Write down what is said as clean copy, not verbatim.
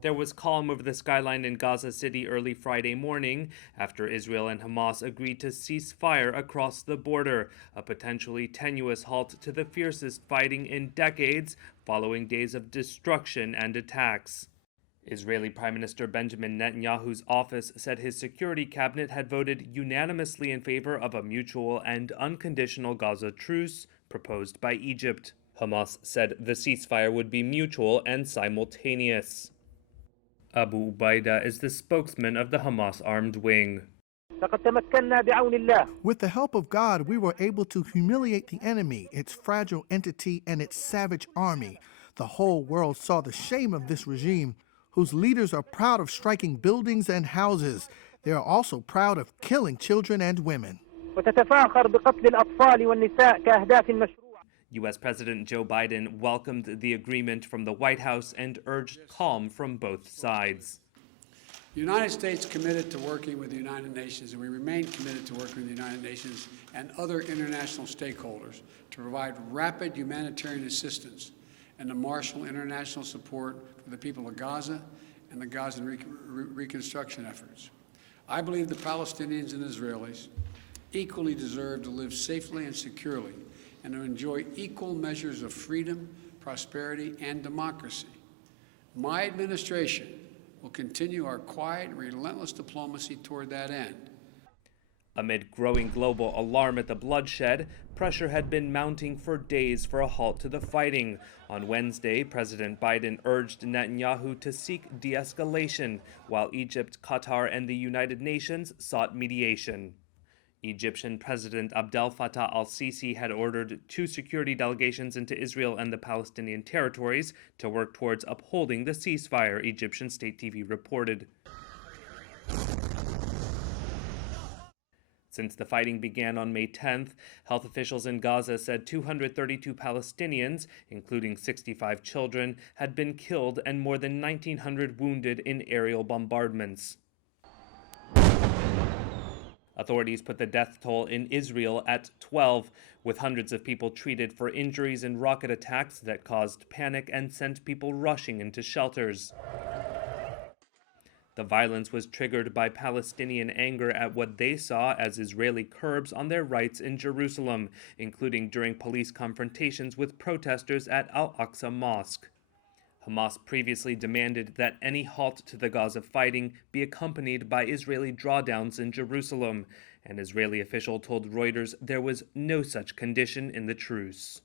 There was calm over the skyline in Gaza City early Friday morning after Israel and Hamas agreed to cease fire across the border, a potentially tenuous halt to the fiercest fighting in decades following days of destruction and attacks. Israeli Prime Minister Benjamin Netanyahu's office said his security cabinet had voted unanimously in favor of a mutual and unconditional Gaza truce proposed by Egypt. Hamas said the ceasefire would be mutual and simultaneous. Abu Ubaida is the spokesman of the Hamas armed wing. With the help of God, we were able to humiliate the enemy, its fragile entity, and its savage army. The whole world saw the shame of this regime, whose leaders are proud of striking buildings and houses. They are also proud of killing children and women. U.S. President Joe Biden welcomed the agreement from the White House and urged calm from both sides. The United States committed to working with the United Nations, and we remain committed to working with the United Nations and other international stakeholders to provide rapid humanitarian assistance and to marshal international support for the people of Gaza and the Gaza reconstruction efforts. I believe the Palestinians and Israelis equally deserve to live safely and securely and to enjoy equal measures of freedom, prosperity, and democracy. My administration will continue our quiet, relentless diplomacy toward that end. Amid growing global alarm at the bloodshed, pressure had been mounting for days for a halt to the fighting. On Wednesday, President Biden urged Netanyahu to seek de-escalation, while Egypt, Qatar, and the United Nations sought mediation. Egyptian President Abdel Fattah al-Sisi had ordered 2 security delegations into Israel and the Palestinian territories to work towards upholding the ceasefire, Egyptian state TV reported. Since the fighting began on May 10th, health officials in Gaza said 232 Palestinians, including 65 children, had been killed and more than 1,900 wounded in aerial bombardments. Authorities put the death toll in Israel at 12, with hundreds of people treated for injuries in rocket attacks that caused panic and sent people rushing into shelters. The violence was triggered by Palestinian anger at what they saw as Israeli curbs on their rights in Jerusalem, including during police confrontations with protesters at Al-Aqsa Mosque. Hamas previously demanded that any halt to the Gaza fighting be accompanied by Israeli drawdowns in Jerusalem. An Israeli official told Reuters there was no such condition in the truce.